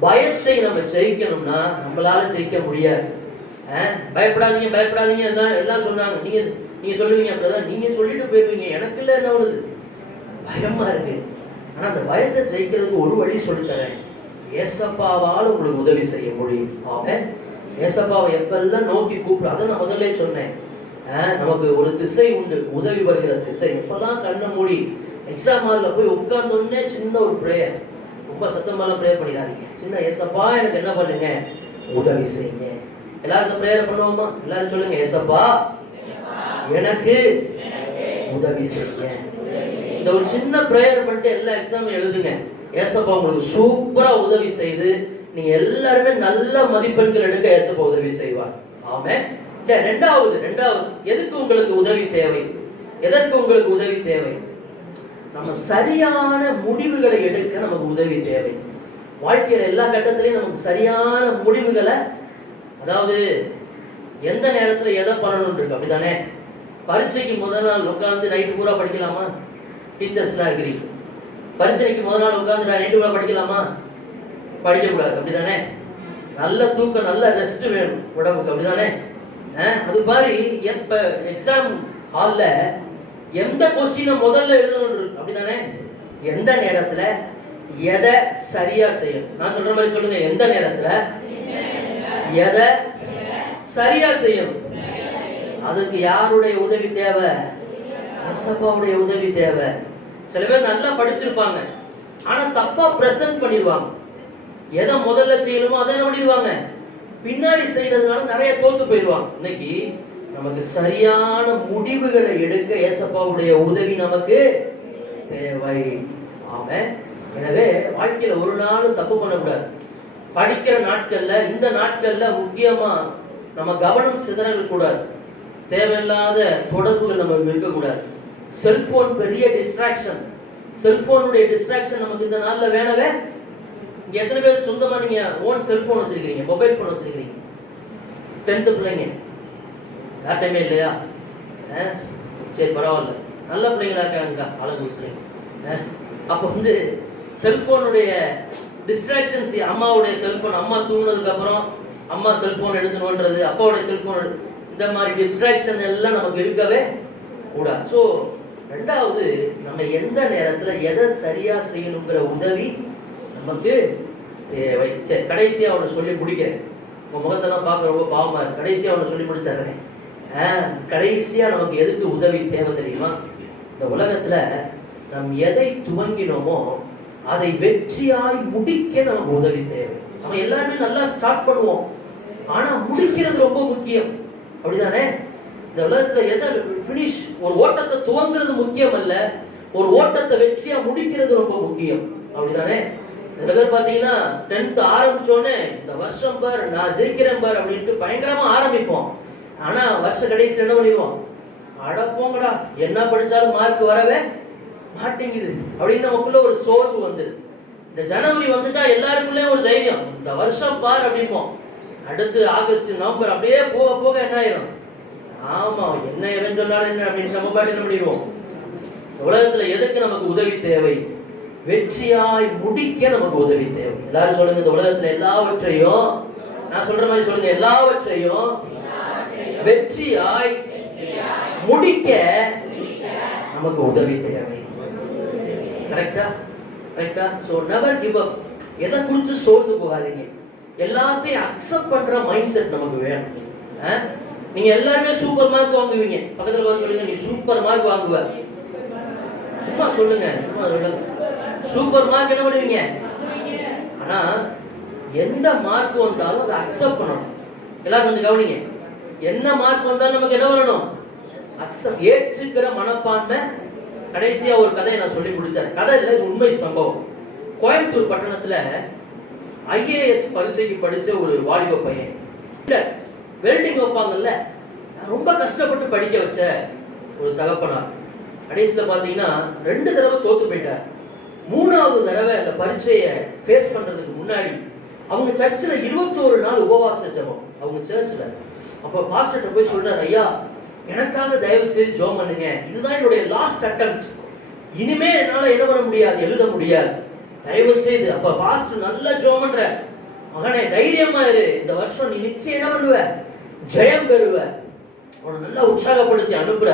பயத்தை நம்ம ஜெயிக்கணும்னா நம்மளால ஜெயிக்க முடியாது. பயப்படாதீங்க பயப்படாதீங்க எல்லாம் சொன்னாங்க. நீங்க சொல்லுவீங்க அப்படிதான், நீங்க சொல்லிட்டு போயிருவீங்க, எனக்கு இல்ல என்ன வருது, பயமா இருக்கு. ஆனா அந்த பயத்தை ஜெயிக்கிறதுக்கு ஒரு வழி சொல்லித்தரேன். ஏசப்பாவால் உங்களுக்கு உதவி செய்ய முடியும். ஆமென். ஏசப்பாவை எப்பெல்லாம் நோக்கி கூப்பிடு, அதை நான் முதல்ல சொன்னேன். நமக்கு ஒரு திசை உண்டு, உதவி வருகிற திசை. எப்பெல்லாம் கண்ணை மூடி எக்ஸாம் ஹாலில் போய் உட்கார்ந்தோடனே சின்ன ஒரு ப்ரேயர், ரொம்ப சத்தமாலாம் ப்ரேயர் பண்ணிடாதீங்க. சின்ன ஏசப்பா எனக்கு என்ன பண்ணுங்க, உதவி செய்யுங்க. எல்லாரும் இந்த ப்ரேயர் பண்ணுவோமா? எல்லாரும் சொல்லுங்க, ஏசப்பா எனக்கு உதவி செய்யுங்க. இந்த ஒரு சின்ன ப்ரேயர் பண்ணிட்டு எல்லா எக்ஸாமும் எழுதுங்க. ஏசப்பா உங்களுக்கு சூப்பரா உதவி செய்து நீங்க எல்லாருமே நல்ல மதிப்பெண்கள் எடுக்க ஏசப்பா உதவி செய்வார். ஆமென். சரி, ரெண்டாவது எதுக்கு உங்களுக்கு உதவி தேவை? எதற்கு உங்களுக்கு உதவி தேவை? நம்ம சரியான முடிவுகளை எடுக்க நமக்கு உதவி தேவை. வாழ்க்கையில எல்லா கட்டத்திலையும் நமக்கு சரியான முடிவுகளை, அதாவது எந்த நேரத்துல எதை பண்ணணும் இருக்கு, அப்படித்தானே? பரீட்சைக்கு முதல் நாள் உட்கார்ந்து நைட்டு பூரா படிக்கலாமா? டீச்சர்ஸ்லாம் இருக்கிறீங்க. பரீட்சைக்கு முதல் நாள் உட்கார்ந்து நைட்டு பூரா படிக்கலாமா? படிக்க கூடாது, அப்படிதானே? நல்ல தூக்கம், நல்ல ரெஸ்ட் வேணும் உடம்புக்கு, அப்படிதானே? அது மாதிரி எப்ப எக்ஸாம் ஹால்ல எந்த கொஸ்டினை முதல்ல எழுதணும் இருக்கு, அப்படிதானே? எந்த நேரத்துல எதை சரியா செய்யணும். நான் சொல்ற மாதிரி சொல்லுங்க, எந்த நேரத்துல எதை சரியா செய்யணும். அதுக்கு யாருடைய உதவி தேவை? ஏசப்பாவுடைய உதவி தேவை. சில பேர் நல்லா படிச்சிருப்பாங்க, ஆனா தப்பா பிரசன்ட் பண்ணிடுவாங்க. எதை முதல்ல செய்யணுமோ அதை என்ன பண்ணிடுவாங்க, பின்னாடி செய்யறதுனால நிறைய தோத்து போயிடுவாங்க. இன்னைக்கு நமக்கு சரியான முடிவுகளை எடுக்க ஏசப்பாவுடைய உதவி நமக்கு தேவை. ஆமென். எனவே வாழ்க்கையில ஒரு நாளும் தப்பு பண்ணக்கூடாது. படிக்கிற நாட்கள்ல, இந்த நாட்கள்ல முக்கியமா நம்ம கவனம் சிதறல் கூடாது. தேவையில்லாத தொடர்புகள் நமக்கு இருக்கக்கூடாது. செல்போன் பெரிய டிஸ்ட்ராக்ஷன். செல்போனுடைய டிஸ்ட்ராக்ஷன் நமக்கு இந்த நாள்ல வேணவே. இங்க எத்தனை பேர் சொந்தமா நீங்க ஓன் செல்போன் வச்சிருக்கீங்க, மொபைல் போன் வச்சிருக்கீங்க? 10th பிள்ளைங்க யார்டையுமே இல்லையா? சரி, பரவாயில்ல, நல்ல பிள்ளைங்களா இருக்காங்க, அழகு பிள்ளைங்க. அப்போ செல்போனுடைய டிஸ்ட்ராக்ஷன்ஸ், அம்மாவுடைய செல்போன், அம்மா தூங்கினதுக்கு அப்புறம் அம்மா செல்போன் எடுத்து நோண்டுறது, அப்பாவுடைய செல்போன், இந்த மாதிரி டிஸ்ட்ராக்ஷன் எல்லாம் நமக்கு இருக்கவே கூடாது. ஸோ ரெண்டாவது, நம்ம எந்த நேரத்துல எதை சரியா செய்யணுங்கிற உதவி நமக்கு தேவை. சரி, கடைசியா அவனை சொல்லி முடிக்கிறேன். உங்க முகத்தெல்லாம் பார்க்க ரொம்ப பாவமா இருக்கு. கடைசியா அவனை சொல்லி முடிச்சிடுறேன். கடைசியா நமக்கு எதுக்கு உதவி தேவை தெரியுமா? இந்த உலகத்துல நம் எதை துவங்கினோமோ அதை வெற்றியாய் முடிக்க நமக்கு உதவி தேவை. நம்ம எல்லாருமே நல்லா ஸ்டார்ட் பண்ணுவோம், ஆனா முடிக்கிறது ரொம்ப முக்கியம், அப்படிதானே? இந்த உலகத்துல எதை பினிஷ், ஒரு ஓட்டத்தை துவங்குறது முக்கியம் அல்ல, ஒரு ஓட்டத்தை வெற்றியா முடிக்கிறது ரொம்ப முக்கியம், அப்படிதானே? சில பேர் பாத்தீங்கன்னா 10th ஆரம்பிச்சோன்னே இந்த வருஷம் பார் நான் ஜெயிக்கிறேன் பார் அப்படின்ட்டு பயங்கரமா ஆரம்பிப்போம். ஆனா வருஷ கடைசியில் என்ன பண்ணிடுவோம், அட போங்கடா என்ன படிச்சாலும் மார்க் வரவே மாட்டேங்குது அப்படின்னு நமக்குள்ள ஒரு சோர்வு வந்துரு. இந்த ஜனவரி வந்துட்டா எல்லாருக்குள்ளேயும் ஒரு தைரியம், இந்த வருஷம் பார் அப்படிப்போம். அடுத்து ஆகஸ்ட், நவம்பர் அப்படியே போக போக என்ன ஆயிரும், ஆமா என்ன எவன் சொன்னாலும் என்ன அப்படின்னு நம்ம பாட்டு என்ன பண்ணிடுவோம். உலகத்துல எதுக்கு நமக்கு உதவி தேவை? வெற்றியாய் முடிக்க நமக்கு உதவி தேவை. எல்லாரும் சொல்லுங்க, இந்த உலகத்துல எல்லாவற்றையும், நான் சொல்ற மாதிரி சொல்லுங்க, எல்லாவற்றையும் வெற்றியாய் முடிக்க நமக்கு உதவி தேவை. கரெக்டா? கரெக்டா? So never give up. எதை குறித்து சோர்ந்து போகாதீங்க. எல்லாத்தையும் அக்செப்ட் பண்ற மைண்ட் செட் நமக்கு வேணும். நீங்க எல்லாருமே சூப்பர் மார்க் வாங்குவீங்க. பக்கத்துல பார்த்து சொல்லுங்க, நீ சூப்பர் மார்க் வாங்குவ. சும்மா சொல்லுங்க, சும்மா சொல்லுங்க, சூப்பர் மார்க் என்ன பண்ணுவீங்க. ஆனா எந்த மார்க் வந்தாலும் அதை அக்செப்ட் பண்ணணும். எல்லாரும் கொஞ்சம் கவனிங்க. என்ன மார்க் வந்தாலும் நமக்கு என்ன வரணும், அக்செப்ட், ஏற்றுக்கிற மனப்பான்மை. கடைசியா ஒரு கதையை நான் சொல்லி முடிச்சேன். கதை இல்லை, உண்மை சம்பவம். கோயம்புத்தூர் பட்டணத்துல IAS பரீட்சைக்கு படிச்ச ஒரு வாலிப பையன், வெல்டிங் வைப்பாங்கல்ல, ரொம்ப கஷ்டப்பட்டு படிக்க வச்ச ஒரு தகப்பனார். கடைசியில பாத்தீங்கன்னா 2 தடவை தோத்து போயிட்டார். 3வது தடவை அந்த பரீட்சையை ஃபேஸ் பண்றதுக்கு முன்னாடி அவங்க சர்ச்சில் 21 நாள் உபவாச ஜெபம் அவங்க சர்ச்சில். அப்போ பாஸ்டர்ட்ட போய் சொல்றாரு, ஐயா எனக்காக தயவு செய்து ஜெபம் பண்ணுங்க, இதுதான் என்னுடைய லாஸ்ட் அட்டெம்ப்ட், இனிமே என்னால என்ன பண்ண முடியாது, எழுத முடியாது, தயவு செய்து அப்ப பாஸ்டர் நல்ல ஜெபம் பண்ற மகனே, தைரியமா இரு, இந்த வருஷம் நீ நிச்சயம் என்ன பண்ணுவ, ஜெயம் பெறுவ. அவனை நல்லா உற்சாகப்படுத்தி அனுப்புற,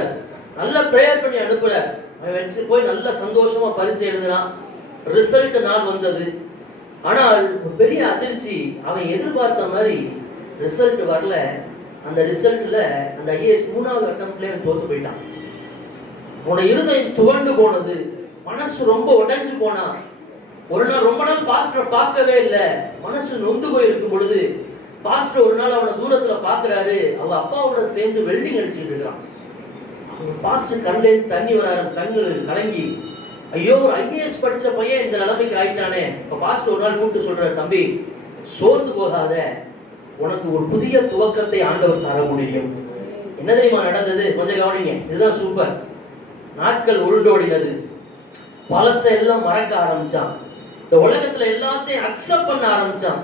நல்ல பிரேயர் பண்ணி அனுப்புற. அவன் வெற்றி போய் நல்ல சந்தோஷமா பரீட்சை எழுதுறான். ரிசல்ட் நாள் வந்தது. ஆனால் ஒரு பெரிய அதிர்ச்சி, அவன் எதிர்பார்த்த மாதிரி ரிசல்ட் வரல. அந்த ரிசல்ட்ல அந்த ஐஏஎஸ் 3வது அட்டம்ப்ட்லயே தோத்து போயிட்டான். அவனோட இருதயம் துவண்டு போனது, மனசு ரொம்ப உடைஞ்சு போனான். ஒரு நாள் ரொம்ப நாள் பாஸ்டரை பார்க்கவே இல்லை, மனசு நொந்து போய் இருக்கும் பொழுது பாஸ்டர் ஒரு நாள் அவனை தூரத்துல பாக்குறாரு. அவங்க அப்பாவோட சேர்ந்து வெல்டிங் அடிச்சுட்டு இருக்கிறான். அவங்க பாஸ்டர் கண்ணிலேருந்து தண்ணி வர கண்ணு கலங்கி, ஐயோ ஒரு ஐஏஎஸ் படிச்ச பையன் இந்த நிலைமைக்கு ஆயிட்டானே. இப்ப பாஸ்டர் ஒரு நாள் கூப்பிட்டு சொல்றாரு, தம்பி சோர்ந்து போகாத, உனக்கு ஒரு புதிய துவக்கத்தை ஆண்டவர் தர முடியும். என்ன தெரியுமா நடந்தது? கொஞ்சம் கவனிங்க, இதுதான் சூப்பர். நாட்கள் உருண்டோடினது, பழச எல்லாம் மறக்க ஆரம்பிச்சான். இந்த உலகத்துல எல்லாத்தையும் அக்செப்ட் பண்ண ஆரம்பிச்சான்.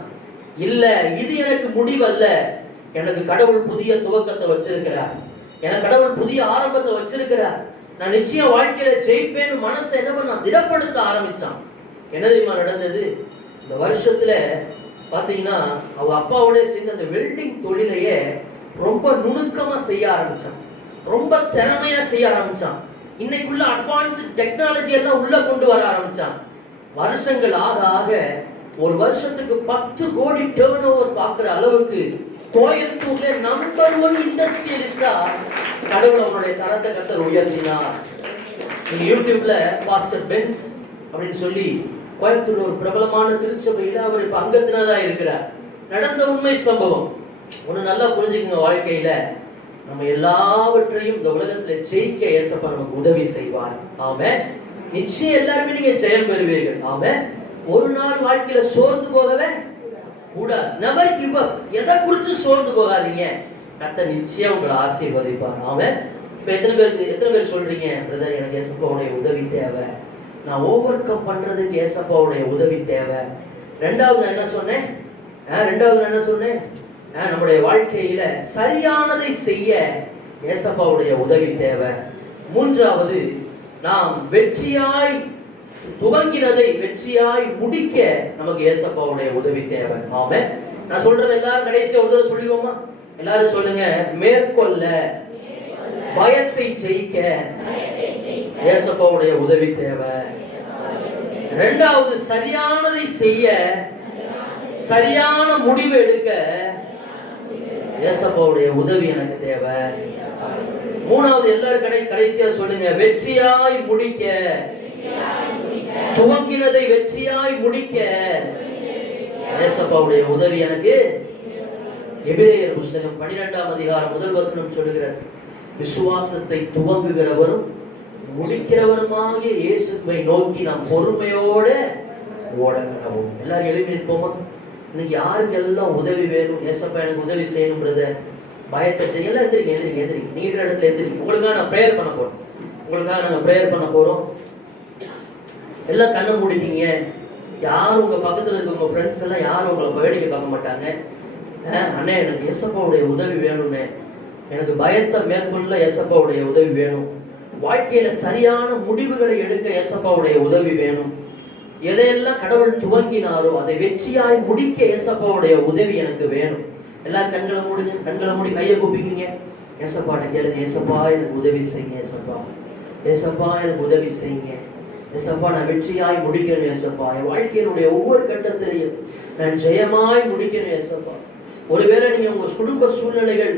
இல்ல, இது எனக்கு முடிவல்ல, எனக்கு கடவுள் புதிய துவக்கத்தை வச்சிருக்கிறார், எனக்கு கடவுள் புதிய ஆரம்பத்தை வச்சிருக்கிறார், நான் நிச்சயம் வாழ்க்கையில ஜெயிப்பேன்னு மனசை என்ன பண்ண திடப்படுத்த ஆரம்பிச்சான். என்ன தெரியுமா நடந்தது? இந்த வருஷத்துல பாத்தீங்கன்னா அவ அப்பாவோட சேர்ந்து அந்த வெல்டிங் தொழிலையே ரொம்ப நுணுக்கமா செய்ய ஆரம்பிச்சான், ரொம்ப திறமையா செய்ய ஆரம்பிச்சான். இன்னைக்குள்ள அட்வான்ஸ்டு டெக்னாலஜி எல்லாம் உள்ள கொண்டு வர ஆரம்பிச்சான். வருஷங்கள் ஆக ஆக ஒரு வருஷத்துக்கு 10 கோடி டர்ன் ஓவர் பார்க்கிற அளவுக்கு கோயம்புத்தூர்ல நம்பர் 1 இண்டஸ்ட்ரியலிஸ்டா கடவுள் அவருடைய தரத்தை கத்தர் உயர்த்தினார். நீங்க யூடியூப்ல பாஸ்டர் பென்ஸ் அப்படின்னு சொல்லி கோயம்புத்தூர்ல ஒரு பிரபலமான திருச்சபையில அவர் இப்ப அங்கத்தினரா இருக்கிறார். நடந்த உண்மை சம்பவம். ஒண்ணு நல்லா புரிஞ்சுக்குங்க, வாழ்க்கையில நம்ம எல்லாவற்றையும் இந்த உலகத்துல ஜெயிக்க ஏசப்பா நமக்கு உதவி செய்வார். ஆமென். நிச்சயம் எல்லாருமே நீங்க ஜெயம் பெறுவீர்கள். ஆமென். ஒரு நாள் வாழ்க்கையில சோர்ந்து போகவே கூடாது. Never give up. எதை குறிச்சு சோர்ந்து போகாதீங்க, கர்த்தர் நிச்சயம் உங்களை ஆசீர்வதிப்பார். ஆமென். இப்ப எத்தனை பேர் சொல்றீங்க, பிரதர் எனக்கு ஏசப்பாவுடைய உதவி தேவை, நான் ஓவர் கம் பண்றதுக்கு ஏசப்பாவுடைய உதவி தேவை. ரெண்டாவது நான் என்ன சொன்னேன்? நம்முடைய வாழ்க்கையில சரியானதை செய்ய ஏசப்பாவுடைய உதவி தேவை. மூன்றாவது, நாம் வெற்றியாய் துவங்கினதை வெற்றியாய் முடிக்க நமக்கு ஏசப்பாவுடைய உதவி தேவை. ஆமென். நான் சொல்றது எல்லாரும் கடைசியா ஒரு தடவை சொல்லிடுவோமா? எல்லாரும் சொல்லுங்க, மேற்கொள்ள பயத்தை ஜெயிக்க ஏசப்பாவுடைய உதவி தேவை. இரண்டாவது, சரியானதை செய்ய சரியான முடிவு எடுக்க ஏசப்பாவுடைய உதவி எனக்கு தேவை. மூணாவது, எல்லாரும் கடைசியா சொல்லுங்க, வெற்றியாய் முடிக்க, துவங்கினதை வெற்றியாய் முடிக்க ஏசப்பாவுடைய உதவி எனக்கு. எபிரேயர் புத்தகம் 12ஆம் அதிகாரம் 1 வசனம் சொல்லுகிறது, விசுவாசத்தை துவங்குகிறவரும் முடிக்கிறவருமாகிய இயேசுவை நோக்கி நாம் பொறுமையோட ஓட கடவோம். எல்லாரும் எழுப்பி நிற்போமா? இன்னைக்கு யாருக்கு எல்லாம் உதவி வேணும்? ஏசப்பா எனக்கு உதவி செய்யணும் பிரதர், பயத்தை செய்யலாம். எதிரிங்க நீங்க இடத்துல எதிரிங்க. உங்களுக்காக நான் ப்ரேயர் பண்ண போறோம். நாங்க ப்ரேயர் பண்ண போறோம். எல்லாம் கண்ணை மூடிக்கிங்க. யாரும் உங்க பக்கத்துல இருக்க உங்க ஃப்ரெண்ட்ஸ் எல்லாம் யாரும் உங்களை வேடிக்கை பார்க்க மாட்டாங்க. அண்ணே எனக்கு ஏசப்பாவுடைய உதவி வேணும்னே, எனக்கு பயத்தை மேற்கொள்ள ஏசப்பாவுடைய உதவி வேணும், வாழ்க்கையில சரியான முடிவுகளை எடுக்க ஏசப்பாவுடைய உதவி வேணும், எதையெல்லாம் கடவுள் துவங்கினாரோ அதை வெற்றியாய் முடிக்க ஏசப்பாவுடைய உதவி எனக்கு வேணும். எல்லாரும் கண்களை மூடி கையை கூப்பிக்கிங்க. ஏசப்பாட்ட கேளுங்க, ஏசப்பா எனக்கு உதவி செய்யுங்க, ஏசப்பா எனக்கு உதவி செய்யுங்க, ஏசப்பா நான் வெற்றியாய் முடிக்கணும், ஏசப்பா என் வாழ்க்கையினுடைய ஒவ்வொரு கட்டத்திலையும் நான் ஜெயமாய் முடிக்கணும் ஏசப்பா. ஒருவேளை நீங்க உங்க குடும்ப சூழ்நிலைகள்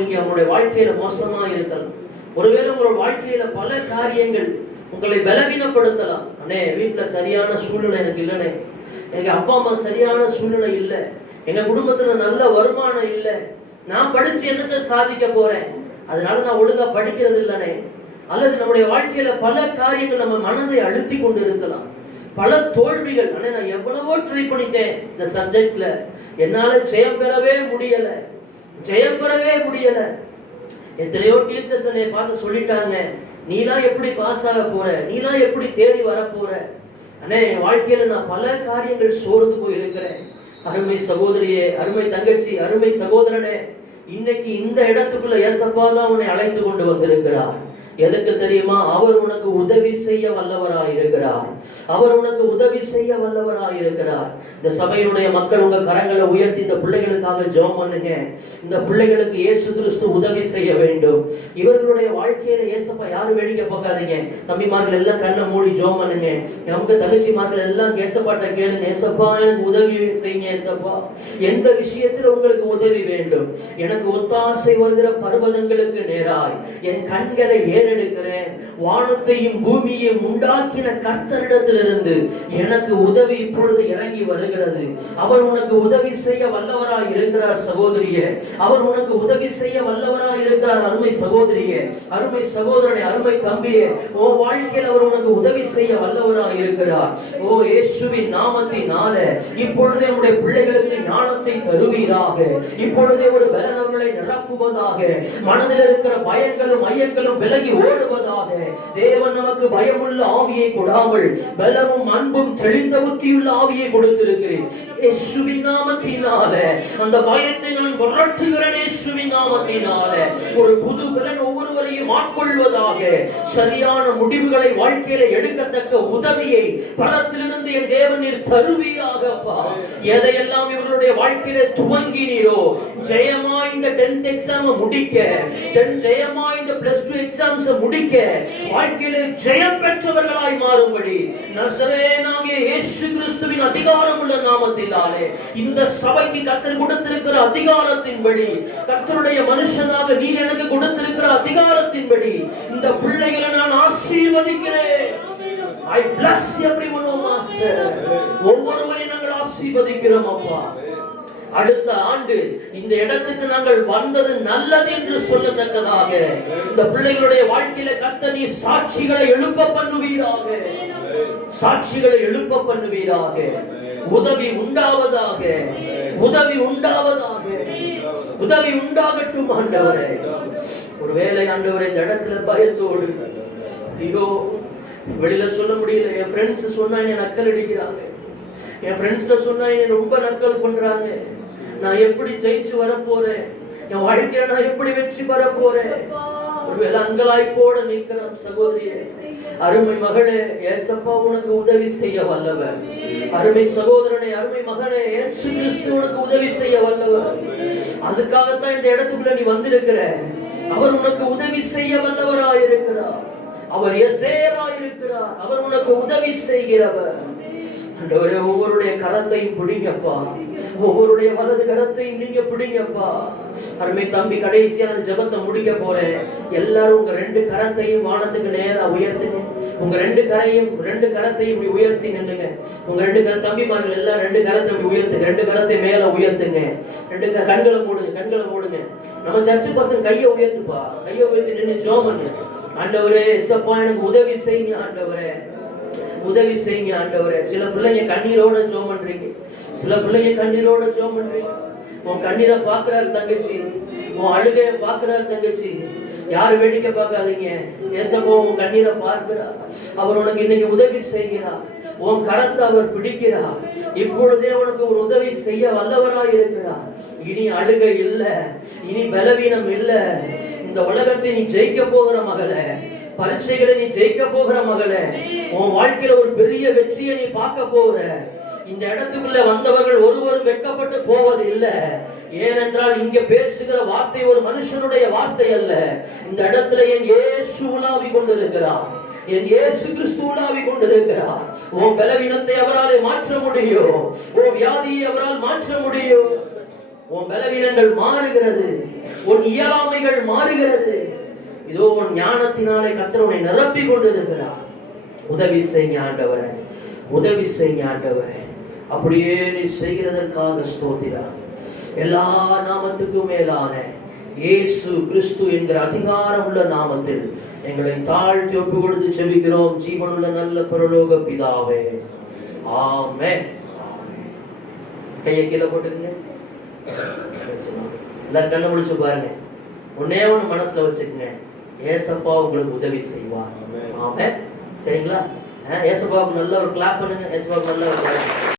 நீங்க உங்களுடைய வாழ்க்கையில மோசமா இருக்கலாம். ஒருவேளை உங்களோட வாழ்க்கையில பல காரியங்கள் உங்களை பலவீனப்படுத்தலாம். அண்ணே வீட்டுல சரியான சூழ்நிலை எனக்கு இல்லைண்ணே, எனக்கு அப்பா அம்மா சரியான சூழ்நிலை இல்லை, எங்க குடும்பத்துல நல்ல வருமானம் இல்லை, நான் படிச்சு என்னத்தை சாதிக்க போறேன், அதனால நான் ஒழுங்கா படிக்கிறது இல்லைண்ணே. அல்லது நம்முடைய வாழ்க்கையில பல காரியங்கள் நம்ம மனதை அழுத்தி கொண்டு இருக்கலாம், பல தோல்விகள். ஆனா நான் எவ்வளவோ ட்ரை பண்ணிட்டேன் இந்த சப்ஜெக்ட்ல, என்னால ஜெயம் பெறவே முடியல. எத்தனையோ டீச்சர்ஸ் என்னை பார்த்து சொல்லிட்டாங்க, நீலாம் எப்படி பாஸ் ஆக போற, நீலாம் எப்படி தேடி வர போற. ஆனா என் வாழ்க்கையில நான் பல காரியங்கள் சோர்ந்து போய் இருக்கிறேன். அருமை சகோதரியே, அருமை தங்கச்சி, அருமை சகோதரனே, இன்னைக்கு இந்த இடத்துக்குள்ள ஏசப்பா தான் உன்னை அழைத்து கொண்டு வந்திருக்கிறார். எதுக்கு தெரியுமா? அவர் உனக்கு உதவி செய்ய வல்லவராய் இருக்கிறார். அவர் உனக்கு உதவி செய்ய வல்லவராய் இருக்கிறார். இந்த சபையினுடைய மக்கள் உங்க கரங்களை உயர்த்தி இந்த பிள்ளைகளுக்காக ஜெபம் பண்ணுங்க. இந்த பிள்ளைகளுக்கு இயேசு கிறிஸ்து உதவி செய்ய வேண்டும். இவர்களுடைய வாழ்க்கையில ஏசப்பா யாரும் வேடிக்கை பார்க்காதீங்க. தம்பிமார்கள் எல்லாம் கண்ணை மூடி ஜெபம் பண்ணுங்க. நமக்கு தகச்சிமார்கள் எல்லாம் ஏசப்பாட்ட கேளுங்க, ஏசப்பா எனக்கு உதவி செய்யுங்க. ஏசப்பா எந்த விஷயத்துல உங்களுக்கு உதவி வேண்டும்? எனக்கு ஒத்தாசை வருகிற பர்வதங்களுக்கு நேராய் என் கண்களை ஏறெடுக்கிறேன். வானத்தையும் பூமியையும் உண்டாக்கின கர்த்தரிடத்திலிருந்து எனக்கு உதவி இப்பொழுது இறங்கி வருகிறது. அவர் உனக்கு உதவி செய்ய வல்லவராய் இருக்கிறார் சகோதரியே. அவர் உனக்கு உதவி செய்ய வல்லவராய் இருக்கிறார் அருமை சகோதரியே, அருமை சகோதரனே, அருமை தம்பியே. ஓ வாழ்க்கையில் அவர் உனக்கு உதவி செய்ய வல்லவராய் இருக்கிறார். ஓ இயேசுவின் நாமத்தினாலே இப்பொழுதே உடைய பிள்ளைகளுக்கு ஞானத்தை தருவீராக. இப்பொழுதே ஒரு பலனவர்களை நிரப்புவதாக. மனதில் இருக்கிற பயங்களும் ஐயங்களும் விலகி ஓடுவதாக. தேவன் நமக்கு பயமுள்ள ஆவியை கொடாமல் பலமும் அன்பும் தெளிந்த புத்தியுள்ள ஆவியை கொடுத்திருக்கிறேன். இயேசுவின் நாமத்தினாலே அந்த பயத்தை நான் விரட்டுகிறேன். இயேசுவின் நாமத்தினாலே ஒரு புது பலன் ஒவ்வொருவரையும் ஆட்கொள்வதாக. சரியான முடிவுகளை வாழ்க்கையில எடுக்கத்தக்க உதவியை பரத்திலிருந்து என் தேவன் நீர் தருவீராகப்பா. எதையெல்லாம் இவர்களுடைய வாழ்க்கையில துவங்கினீரோ, ஜெயமா இந்த 10th எக்ஸாம் முடிக்க, ஜெயமா இந்த +2 எக்ஸாம்ஸ் முடிக்க, வாழ்க்கையில ஜெயம் பெற்றவர்களாய் மாறும்படி நசரேயனாகிய இயேசு கிறிஸ்துவின் அதிகாரம் உள்ள நாமத்தினாலே இந்த சபைக்கு கர்த்தர் கொடுத்திருக்கிற அதிகாரத்தின்படி, கர்த்தருடைய மனுஷனாக நீர் எனக்கு கொடுத்திருக்கிற அதிகாரத்தின்படி இந்த பிள்ளைகளை நான் ஆசீர்வதிக்கிறேன். I bless everyone, oh master. ஒவ்வொருவரையும் நாங்கள் ஆசீர்வதிக்கிறோம் அப்பா. அடுத்த ஆண்டு இந்த இடத்துக்கு நாங்கள் வந்தது நல்லது என்று சொல்லத்தக்கதாக இந்த பிள்ளைகளுடைய வாழ்க்கையில கர்த்தர் நீ சாட்சிகளை எழுப்ப பண்ணுவீராக. சாட்சிகளை எழுப்ப பண்ணுவீராக. உதவி உண்டாவதாக. உதவி உண்டாவதாக. உதவி உண்டாகட்டும் ஆண்டவரே. ஒருவேளை ஆண்டவரே இந்த இடத்துல பயத்தோடு, ஐயோ வெளியில சொல்ல முடியல, என் ஃப்ரெண்ட்ஸ் சொன்னா என்ன நக்கல் அடிக்கிறாங்க, என் ஃப்ரெண்ட்ஸ்ல சொன்னா என்ன ரொம்ப நக்கல் பண்றாங்க, நான் எப்படி ஜெயிச்சு வர போறேன், என் வாழ்க்கையில நான் எப்படி வெற்றி பெற போறேன், ஒருவேளை அங்கலாய்ப்போட நிற்கிறான் சகோதரியே, அருமை மகளே, ஏசப்பா உனக்கு உதவி செய்ய வல்லவர். அருமை சகோதரனே, அருமை மகனே, இயேசு கிறிஸ்து உனக்கு உதவி செய்ய வல்லவர். அதுக்காகத்தான் இந்த இடத்துக்குள்ள நீ வந்திருக்கிற. அவர் உனக்கு உதவி செய்ய வல்லவராயிருக்கிறார். அவர் எசேராயிருக்கிறார். அவர் உனக்கு உதவி செய்கிறவர். ஆண்டவரே, ஒவ்வொருடைய கரத்தையும் பிடிங்கப்பா. ஒவ்வொருடைய வலது கரத்தையும் நீங்க பிடிங்கப்பா. அருமை தம்பி, கடைசியான ஜெபத்தை முடிக்க போறேன். எல்லாரும் உங்க 2 கரத்தையும் வானத்துக்கு நேரா உயர்த்துங்க. உங்க 2 கரத்தையும் இப்படி உயர்த்தி நின்னுங்க. உங்க 2 தம்பிமார்கள் எல்லாம் 2 கரத்தை இப்படி உயர்த்துங்க. 2 கரத்தை மேல உயர்த்துங்க. 2 கண்களை மூடுங்க. கண்களை மூடுங்க. நம்ம சர்ச்சு பசங்க கையை உயர்த்துப்பா. கையை உயர்த்தி நின்று ஜெபம் பண்ணு. ஆண்டவரே, ஏசப்பா எனக்கு உதவி செய்யுங்க ஆண்டவரே, உதவி செய்யுங்க ஆண்டவரே. சில பிள்ளைங்க கண்ணீரோட ஜெபம் பண்றீங்க. சில பிள்ளைங்க கண்ணீரோட ஜெபம் பண்றீங்க. உன் கண்ணீரை பாக்குறாரு தங்கச்சி, உன் அழுகையை பாக்குறாரு தங்கச்சி. யாரு வேடிக்கை பார்க்காதீங்க. ஏசப்பா உன் கண்ணீரை பார்க்கிறார். அவர் உனக்கு இன்னைக்கு உதவி செய்கிறார். உன் கரத்தை அவர் பிடிக்கிறார். இப்பொழுதே உனக்கு ஒரு உதவி செய்ய வல்லவராய் இருக்கிறார். இனி அழுகை இல்ல, இனி பலவீனம் இல்ல. இந்த உலகத்தை நீ ஜெயிக்க போகிற மகளே, பரீட்சைகளை நீ ஜெயிக்க போகிற மகளே, உன் வாழ்க்கையில ஒரு பெரிய வெற்றியை நீ பார்க்க போகிற. இந்த இடத்துக்குள்ள வந்தவர்கள் ஒருவரும் வெட்கப்பட்டு போவது இல்லை. ஏனென்றால் இங்க பேசுகிற வார்த்தை ஒரு மனுஷனுடைய வார்த்தை அல்ல. இந்த இடத்துல என் இயேசு உலாவி கொண்டிருக்கிறார். என் இயேசு கிறிஸ்து உலாவி கொண்டிருக்கிறார். உன் பலவீனத்தை அவரால் மாற்ற முடியும். உன் வியாதியை அவரால் மாற்ற முடியும். உன் பலவீனங்கள் மாறுகிறது. உன் இயலாமைகள் மாறுகிறது. இதோ உன் ஞானத்தினாலே கர்த்தர் உன்னை நிரப்பி கொண்டிருக்கிறார். உதவி செய்ய ஆண்டவரே, உதவி செய்ய ஆண்டவரே. அப்படியே நீ செய்கிறதற்காக ஸ்தோத்திரம். எல்லா நாமத்துக்கும் மேலான இயேசு கிறிஸ்து என்கிற அதிகாரம் உள்ள நாமத்தில் எங்களை தாழ்த்தி ஒப்பு கொடுத்து ஜெபிக்கிறோம். ஜீவனுள்ள நல்ல பரலோக பிதாவே, ஆமென். கையை கீழே போட்டுக்கங்க. எல்லாரும் கண்ணை முடிச்சு பாருங்க. ஒன்னே ஒண்ணு மனசுல வச்சுக்கங்க, ஏசப்பா உங்களுக்கு உதவி செய்வார். ஆமென். சரிங்களா? ஏசப்பாவுக்கு நல்ல ஒரு கிளாப் பண்ணுங்க. ஏசப்பாவுக்கு நல்ல ஒரு